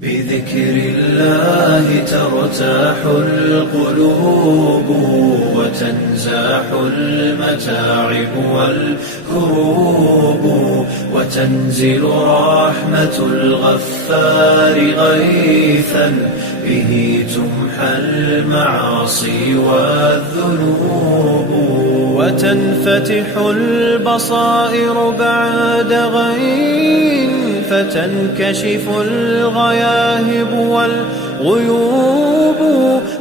بذكر الله ترتاح القلوب وتنزاح المتاعب والكروب وتنزل رحمة الغفار غيثا به تمحى المعاصي والذنوب وتنفتح البصائر بعد غين فتنكشف الغياهب والغيوب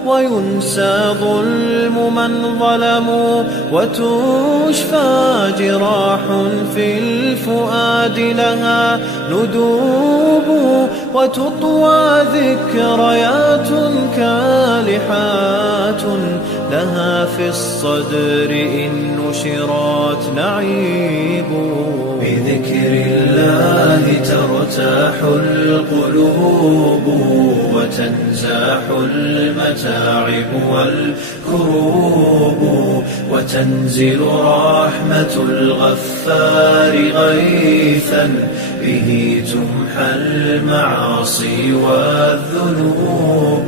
وينسى ظلم من ظلموا وتشفى جراح في الفؤاد لها ندوب وتطوى ذكريات كالحات لها في الصدر إن نشرات نعيب بذكر الله ترتاح القلوب وتنزاح المتاعب والكروب وتنزل رحمة الغفار غيثا به تمحى المعاصي والذنوب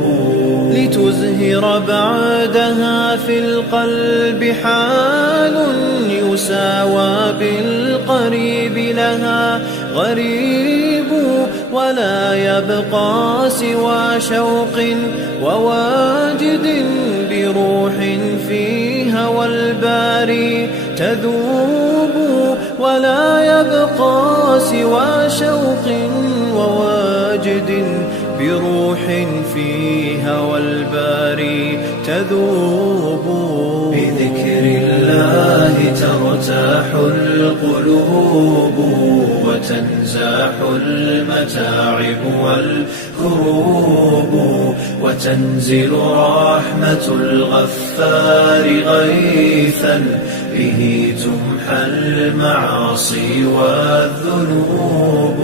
لتزهر بعدها في القلب حال يساوى بالقريب لها غريب ولا يبقى سوى شوق وواجد بروح في هوى الباري تذوب ولا يبقى سوى شوق وواجد بروح في هوى الباري تذوب بذكر الله ترتاح القلوب وتنزاح المتاعب والكروب وتنزل رحمة الغفار غيثا به تمحى المعاصي والذنوب